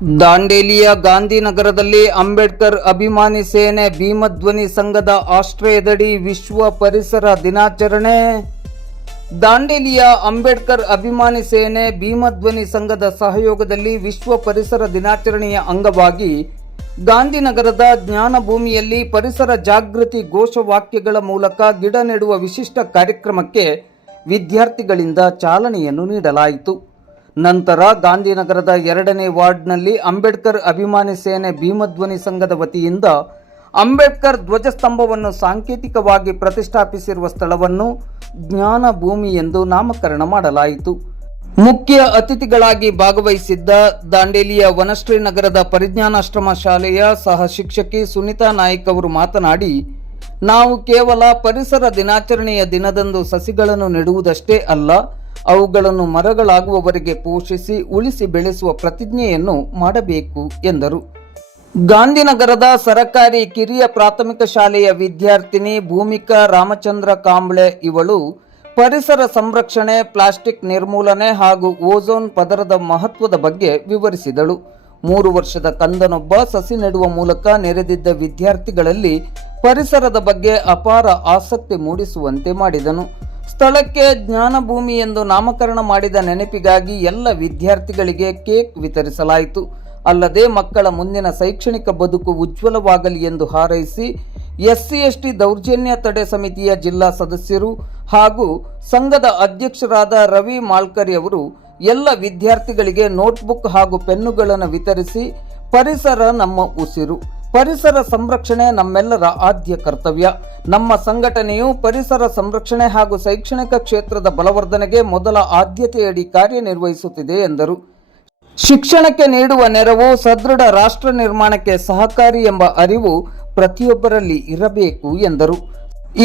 ದಾಂಡೇಲಿಯ ಗಾಂಧಿನಗರದಲ್ಲಿ ಅಂಬೇಡ್ಕರ್ ಅಭಿಮಾನಿ ಸೇನೆ ಭೀಮಧ್ವನಿ ಸಂಘದ ಆಶ್ರಯದಡಿ ವಿಶ್ವ ಪರಿಸರ ದಿನಾಚರಣೆ. ದಾಂಡೇಲಿಯ ಅಂಬೇಡ್ಕರ್ ಅಭಿಮಾನಿ ಸೇನೆ ಭೀಮಧ್ವನಿ ಸಂಘದ ಸಹಯೋಗದಲ್ಲಿ ವಿಶ್ವ ಪರಿಸರ ದಿನಾಚರಣೆಯ ಅಂಗವಾಗಿ ಗಾಂಧಿನಗರದ ಜ್ಞಾನಭೂಮಿಯಲ್ಲಿ ಪರಿಸರ ಜಾಗೃತಿ ಘೋಷವಾಕ್ಯಗಳ ಮೂಲಕ ಗಿಡ ನೆಡುವ ವಿಶಿಷ್ಟ ಕಾರ್ಯಕ್ರಮಕ್ಕೆ ವಿದ್ಯಾರ್ಥಿಗಳಿಂದ ಚಾಲನೆಯನ್ನು ನೀಡಲಾಯಿತು. ನಂತರ ಗಾಂಧಿನಗರದ 2ನೇ ವಾರ್ಡ್ನಲ್ಲಿ ಅಂಬೇಡ್ಕರ್ ಅಭಿಮಾನಿ ಸೇನೆ ಭೀಮಧ್ವನಿ ಸಂಘದ ವತಿಯಿಂದ ಅಂಬೇಡ್ಕರ್ ಧ್ವಜಸ್ತಂಭವನ್ನು ಸಾಂಕೇತಿಕವಾಗಿ ಪ್ರತಿಷ್ಠಾಪಿಸಿರುವ ಸ್ಥಳವನ್ನು ಜ್ಞಾನಭೂಮಿ ಎಂದು ನಾಮಕರಣ ಮಾಡಲಾಯಿತು. ಮುಖ್ಯ ಅತಿಥಿಗಳಾಗಿ ಭಾಗವಹಿಸಿದ್ದ ದಾಂಡೇಲಿಯ ವನಶ್ರೀ ನಗರದ ಪರಿಜ್ಞಾನಾಶ್ರಮ ಶಾಲೆಯ ಸಹ ಶಿಕ್ಷಕಿ ಸುನೀತಾ ನಾಯ್ಕ್ ಅವರು ಮಾತನಾಡಿ, ನಾವು ಕೇವಲ ಪರಿಸರ ದಿನಾಚರಣೆಯ ದಿನದಂದು ಸಸಿಗಳನ್ನು ನೆಡುವುದಷ್ಟೇ ಅಲ್ಲ, ಅವುಗಳನ್ನು ಮರಗಳಾಗುವವರೆಗೆ ಪೋಷಿಸಿ ಉಳಿಸಿ ಬೆಳೆಸುವ ಪ್ರತಿಜ್ಞೆಯನ್ನು ಮಾಡಬೇಕು ಎಂದರು. ಗಾಂಧಿನಗರದ ಸರಕಾರಿ ಕಿರಿಯ ಪ್ರಾಥಮಿಕ ಶಾಲೆಯ ವಿದ್ಯಾರ್ಥಿನಿ ಭೂಮಿಕಾ ರಾಮಚಂದ್ರ ಕಾಂಬ್ಳೆ ಇವಳು ಪರಿಸರ ಸಂರಕ್ಷಣೆ, ಪ್ಲಾಸ್ಟಿಕ್ ನಿರ್ಮೂಲನೆ ಹಾಗೂ ಓಝೋನ್ ಪದರದ ಮಹತ್ವದ ಬಗ್ಗೆ ವಿವರಿಸಿದಳು. 3 ವರ್ಷದ ಕಂದನೊಬ್ಬ ಸಸಿ ನೆಡುವ ಮೂಲಕ ನೆರೆದಿದ್ದ ವಿದ್ಯಾರ್ಥಿಗಳಲ್ಲಿ ಪರಿಸರದ ಬಗ್ಗೆ ಅಪಾರ ಆಸಕ್ತಿ ಮೂಡಿಸುವಂತೆ ಮಾಡಿದನು. ಸ್ಥಳಕ್ಕೆ ಜ್ಞಾನಭೂಮಿ ಎಂದು ನಾಮಕರಣ ಮಾಡಿದ ನೆನಪಿಗಾಗಿ ಎಲ್ಲ ವಿದ್ಯಾರ್ಥಿಗಳಿಗೆ ಕೇಕ್ ವಿತರಿಸಲಾಯಿತು. ಅಲ್ಲದೆ ಮಕ್ಕಳ ಮುಂದಿನ ಶೈಕ್ಷಣಿಕ ಬದುಕು ಉಜ್ವಲವಾಗಲಿ ಎಂದು ಹಾರೈಸಿ SC/ST ದೌರ್ಜನ್ಯ ತಡೆ ಸಮಿತಿಯ ಜಿಲ್ಲಾ ಸದಸ್ಯರು ಹಾಗೂ ಸಂಘದ ಅಧ್ಯಕ್ಷರಾದ ರವಿ ಮಾಳ್ಕರಿ ಅವರು ಎಲ್ಲ ವಿದ್ಯಾರ್ಥಿಗಳಿಗೆ ನೋಟ್ಬುಕ್ ಹಾಗೂ ಪೆನ್ನುಗಳನ್ನು ವಿತರಿಸಿ ಪರಿಸರ ನಮ್ಮ ಉಸಿರು, ಪರಿಸರ ಸಂರಕ್ಷಣೆ ನಮ್ಮೆಲ್ಲರ ಆದ್ಯ ಕರ್ತವ್ಯ, ನಮ್ಮ ಸಂಘಟನೆಯು ಪರಿಸರ ಸಂರಕ್ಷಣೆ ಹಾಗೂ ಶೈಕ್ಷಣಿಕ ಕ್ಷೇತ್ರದ ಬಲವರ್ಧನೆಗೆ ಮೊದಲ ಆದ್ಯತೆಯಡಿ ಕಾರ್ಯನಿರ್ವಹಿಸುತ್ತಿದೆ ಎಂದರು. ಶಿಕ್ಷಣಕ್ಕೆ ನೀಡುವ ನೆರವು ಸದೃಢ ರಾಷ್ಟ್ರ ನಿರ್ಮಾಣಕ್ಕೆ ಸಹಕಾರಿ ಎಂಬ ಅರಿವು ಪ್ರತಿಯೊಬ್ಬರಲ್ಲಿ ಇರಬೇಕು ಎಂದರು.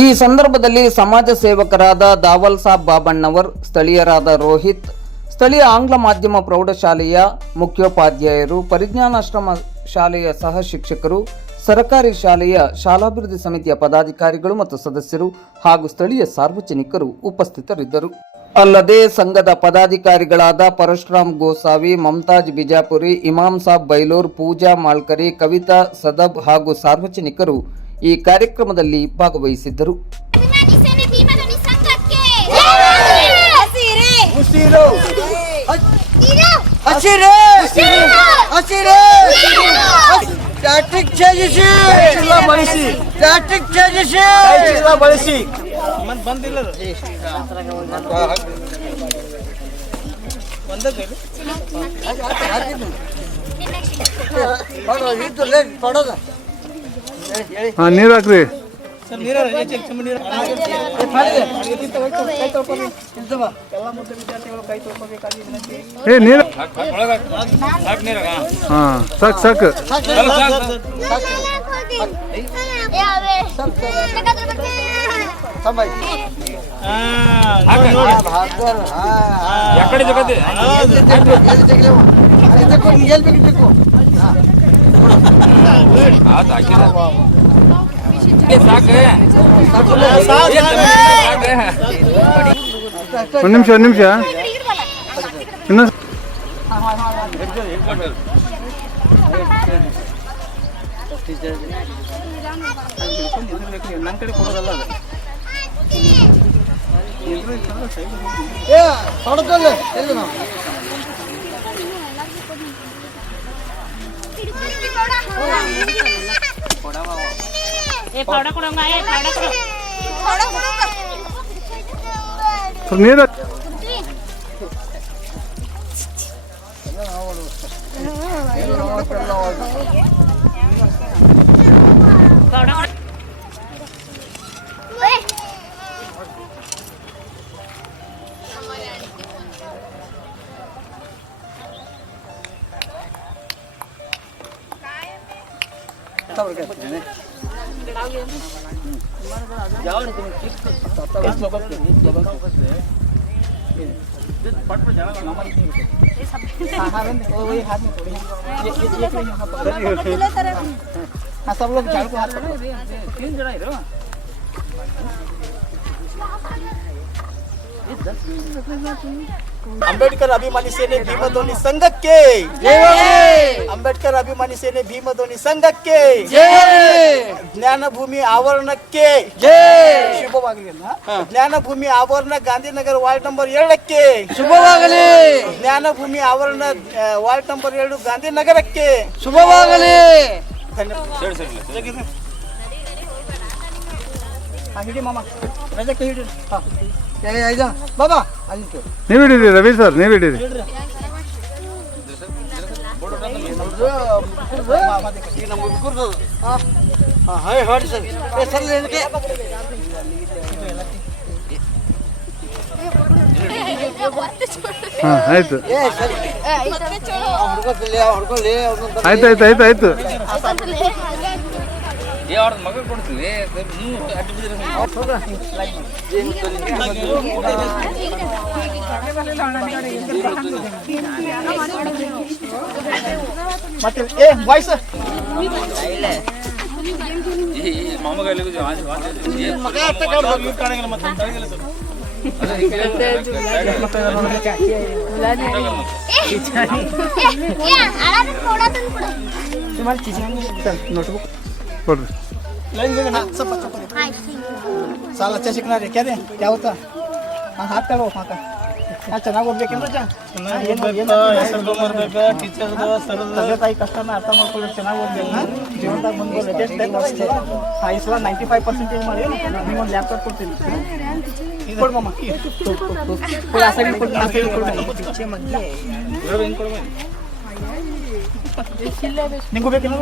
ಈ ಸಂದರ್ಭದಲ್ಲಿ ಸಮಾಜ ಸೇವಕರಾದ ದಾವಲ್ ಸಾಬ್ ಬಾಬಣ್ಣವರ್, ಸ್ಥಳೀಯರಾದ ರೋಹಿತ್, ಸ್ಥಳೀಯ ಆಂಗ್ಲ ಮಾಧ್ಯಮ ಪ್ರೌಢಶಾಲೆಯ ಮುಖ್ಯೋಪಾಧ್ಯಾಯರು, ಪರಿಜ್ಞಾನಾಶ್ರಮ ಶಾಲೆಯ ಸಹ ಶಿಕ್ಷಕರು, ಸರಕಾರಿ ಶಾಲೆಯ ಶಾಲಾಭಿವೃದ್ಧಿ ಸಮಿತಿಯ ಪದಾಧಿಕಾರಿಗಳು ಮತ್ತು ಸದಸ್ಯರು ಹಾಗೂ ಸ್ಥಳೀಯ ಸಾರ್ವಜನಿಕರು ಉಪಸ್ಥಿತರಿದ್ದರು. ಅಲ್ಲದೆ ಸಂಘದ ಪದಾಧಿಕಾರಿಗಳಾದ ಪರಶುರಾಮ್ ಗೋಸಾವಿ, ಮಮತಾಜ್ ಬಿಜಾಪುರಿ, ಇಮಾಮ್ ಸಾಬ್ ಬೈಲೂರ್, ಪೂಜಾ ಮಾಳ್ಕರಿ, ಕವಿತಾ ಸದಬ್ ಹಾಗೂ ಸಾರ್ವಜನಿಕರು ಈ ಕಾರ್ಯಕ್ರಮದಲ್ಲಿ ಭಾಗವಹಿಸಿದ್ದರು. ನೀರು ಹಾಕ್ರಿ. ನೀರು ಸಾಕು ಸಾಕು. ಒಂದು ನಿಮಿಷ ಇನ್ನು ನನ್ನ ಕಡೆ ಕೊಡೋದಲ್ಲ ನೀರು सब लोग झाड़ को हाथ पकड़ो, 3 जन इधर ಅಂಬೇಡ್ಕರ್ ಅಭಿಮಾನಿ ಸೇನೆ ಭೀಮಧ್ವನಿ ಸಂಘಕ್ಕೆ ಅಂಬೇಡ್ಕರ್ ಅಭಿಮಾನಿ ಸೇನೆ ಭೀಮಧ್ವನಿ ಸಂಘಕ್ಕೆ ಜ್ಞಾನಭೂಮಿ ಆವರಣಕ್ಕೆ ಶುಭವಾಗಲಿ. ಜ್ಞಾನಭೂಮಿ ಆವರಣ ಗಾಂಧಿನಗರ ವಾರ್ಡ್ ನಂಬರ್ 2ಕ್ಕೆ ಶುಭವಾಗಲಿ. ಜ್ಞಾನಭೂಮಿ ಆವರಣ ವಾರ್ಡ್ ನಂಬರ್ 2 ಗಾಂಧಿನಗರಕ್ಕೆ ಶುಭವಾಗಲಿ. ಹಿಡಿ ಮಾಮ ರಜಕ್ಕೆ ಹಿಡಿ. ಬಾಬಾ ನೀವು ಹಿಡೀರಿ ರವಿ ಸರ್, ನೀವು ಹಿಡೀರಿ. ಹೊಡಿ ಸರ್. ಹಾಂ ಆಯ್ತು ಹುಡ್ಕೊಳ್ಳಿ. ಆಯ್ತು ಆಯ್ತು ಆಯ್ತು ಆಯ್ತು. ಮಗ ಕೊಡ್ತೀವಿ ಮತ್ತೆ ವಾಯ್ಸ್ नोटबुक ಕೊಡ್ರಿ. साला अच्छा सीखना रे क्या दे क्या होता हाँ हाथ करो हाँ का हाँ ಚೆನ್ನಾಗಿ ಓದಬೇಕೇನ್ರ ತಂದೆ ತಾಯಿ ಕಷ್ಟನ ಅರ್ಥ ಮಾಡ್ಕೊಳ್ಳಿ, ಚೆನ್ನಾಗಿ ಓದ್ಬೇಕು. ಜೀವನದಾಗ ಬಂದು ಲೇಟೆಸ್ಟ್ ಈ ಸಲ 95% ಮಾಡಿ ನಿಮ್ಗೊಂದು ಲ್ಯಾಪ್ಟಾಪ್ ಕೊಡ್ತೀನಿ. ಕೊಡು ಮಾಮ ನಿಂಗೂ ಬೇಕೇನೋ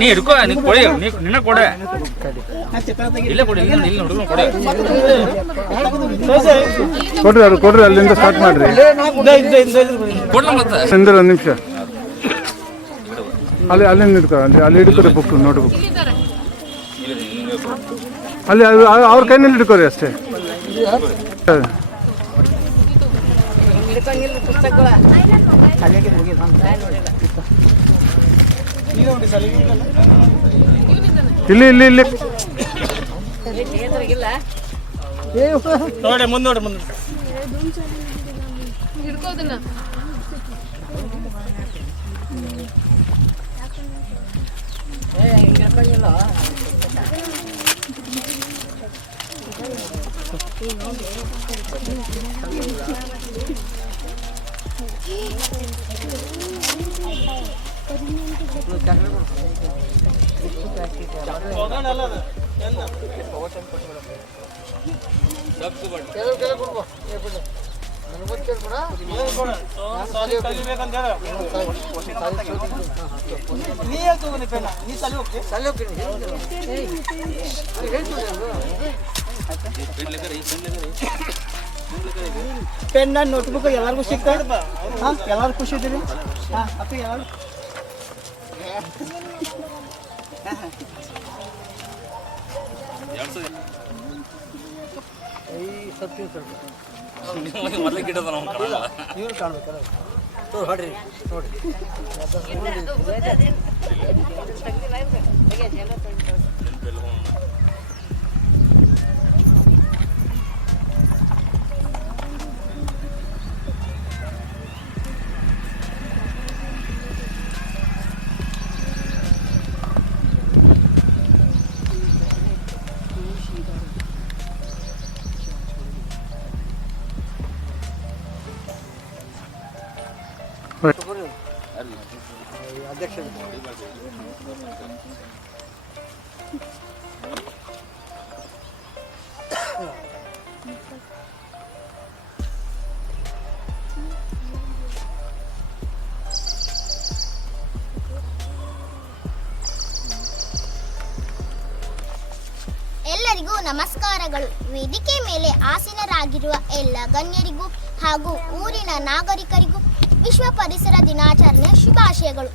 ನೀ ಹಿಡ್ಕೋ, ನಿನ್ನ ಕೊಡೆ ಇಲ್ಲ ಕೊಡಿ, ಇಲ್ಲಿ ಹುಡುಗ ಕೊಡೆ ಕೊಡ್ರಿ, ಅದು ಕೊಡ್ರಿ, ಅಲ್ಲಿಂದ ಸ್ಟಾರ್ಟ್ ಮಾಡ್ರಿ. ಕೊಡ್ಲ ಮತ್ತೆ ಒಂದು ನಿಮಿಷ ಅಲ್ಲಿಂದ ಹಿಡ್ಕೊ, ಅಲ್ಲಿ ಹಿಡ್ಕೊರಿ ಬುಕ್, ನೋಟ್ ಬುಕ್ ಅಲ್ಲಿ ಅವ್ರ ಕೈನಲ್ಲಿ ಹಿಡ್ಕೊರಿ ಅಷ್ಟೇ. ಇಲ್ಲಿ ಇಲ್ಲಿ ಇಲ್ಲಿ ನೋಡಿ ಮುಂದೆ ನೋಡಿ ಮುಂದೆ ಪೆನ್ ನೋಟ್ಬುಕ್ ಎಲ್ಲರಿಗೂ ಸಿಗ್ತಾ ಎಲ್ಲರೂ ಖುಷಿ ಇದ್ದೀರಿ ಅಪ್ಪ ಎಲ್ಲರೂ ಮೊದಲೇ ಗಿಡದ ನಾವು ಇವ್ರು ಕಾಣ್ಬೇಕಲ್ಲ ಹೊಡ್ರಿ ನೋಡಿ. ಅಧ್ಯಕ್ಷ ಎಲ್ಲರಿಗೂ ನಮಸ್ಕಾರಗಳು. ವೇದಿಕೆ ಮೇಲೆ ಆಸೀನರಾಗಿರುವ ಎಲ್ಲ ಗಣ್ಯರಿಗೂ ಹಾಗೂ ಊರಿನ ನಾಗರಿಕರಿಗೂ ವಿಶ್ವ ಪರಿಸರ ದಿನಾಚರಣೆ ಶುಭಾಶಯಗಳು.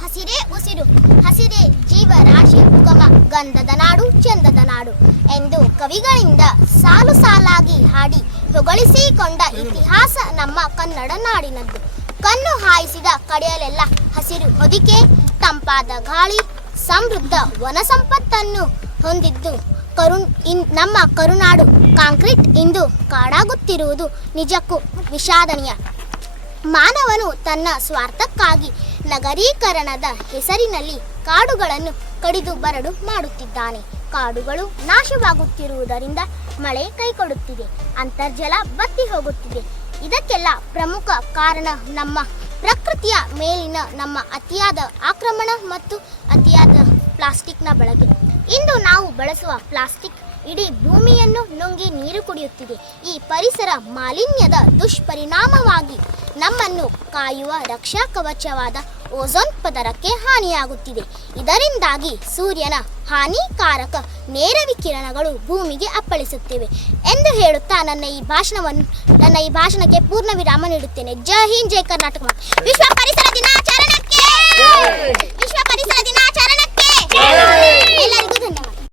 ಹಸಿರೇ ಉಸಿರು, ಹಸಿರೇ ಜೀವರಾಶಿ ಉಗಮ, ಗಂಧದ ನಾಡು ಚಂದದ ನಾಡು ಎಂದು ಕವಿಗಳಿಂದ ಸಾಲು ಸಾಲಾಗಿ ಹಾಡಿ ಹೊಗಳಿಸಿಕೊಂಡ ಇತಿಹಾಸ ನಮ್ಮ ಕನ್ನಡ ನಾಡಿನದ್ದು. ಕಣ್ಣು ಹಾಯಿಸಿದ ಕಡೆಯಲ್ಲೆಲ್ಲ ಹಸಿರು ಹೊದಿಕೆ, ತಂಪಾದ ಗಾಳಿ, ಸಮೃದ್ಧ ವನ ಸಂಪತ್ತನ್ನು ಹೊಂದಿದ್ದು ನಮ್ಮ ಕರುನಾಡು ಕಾಂಕ್ರೀಟ್ ಇಂದು ಕಾಡಾಗುತ್ತಿರುವುದು ನಿಜಕ್ಕೂ ವಿಷಾದನೀಯ. ಮಾನವನು ತನ್ನ ಸ್ವಾರ್ಥಕ್ಕಾಗಿ ನಗರೀಕರಣದ ಹೆಸರಿನಲ್ಲಿ ಕಾಡುಗಳನ್ನು ಕಡಿದು ಬರಡು ಮಾಡುತ್ತಿದ್ದಾನೆ. ಕಾಡುಗಳು ನಾಶವಾಗುತ್ತಿರುವುದರಿಂದ ಮಳೆ ಕೈಕೊಡುತ್ತಿದೆ, ಅಂತರ್ಜಲ ಬತ್ತಿ ಹೋಗುತ್ತಿದೆ. ಇದಕ್ಕೆಲ್ಲ ಪ್ರಮುಖ ಕಾರಣ ನಮ್ಮ ಪ್ರಕೃತಿಯ ಮೇಲಿನ ನಮ್ಮ ಅತಿಯಾದ ಆಕ್ರಮಣ ಮತ್ತು ಅತಿಯಾದ ಪ್ಲಾಸ್ಟಿಕ್ನ ಬಳಕೆ. ಇಂದು ನಾವು ಬಳಸುವ ಪ್ಲಾಸ್ಟಿಕ್ ಇಡೀ ಭೂಮಿಯನ್ನು ನುಂಗಿ ನೀರು ಕುಡಿಯುತ್ತಿದೆ. ಈ ಪರಿಸರ ಮಾಲಿನ್ಯದ ದುಷ್ಪರಿಣಾಮವಾಗಿ ನಮ್ಮನ್ನು ಕಾಯುವ ರಕ್ಷಾ ಕವಚವಾದ ಓಝೋನ್ ಪದರಕ್ಕೆ ಹಾನಿಯಾಗುತ್ತಿದೆ. ಇದರಿಂದಾಗಿ ಸೂರ್ಯನ ಹಾನಿಕಾರಕ ನೇರ ವಿಕಿರಣಗಳು ಭೂಮಿಗೆ ಅಪ್ಪಳಿಸುತ್ತಿವೆ ಎಂದು ಹೇಳುತ್ತಾ ನನ್ನ ಈ ಭಾಷಣಕ್ಕೆ ಪೂರ್ಣ ವಿರಾಮ ನೀಡುತ್ತೇನೆ. ಜೈ ಹಿಂದ್, ಜೈ ಕರ್ನಾಟಕ. ವಿಶ್ವ ಪರಿಸರ ದಿನಾಚರಣೆಗೆ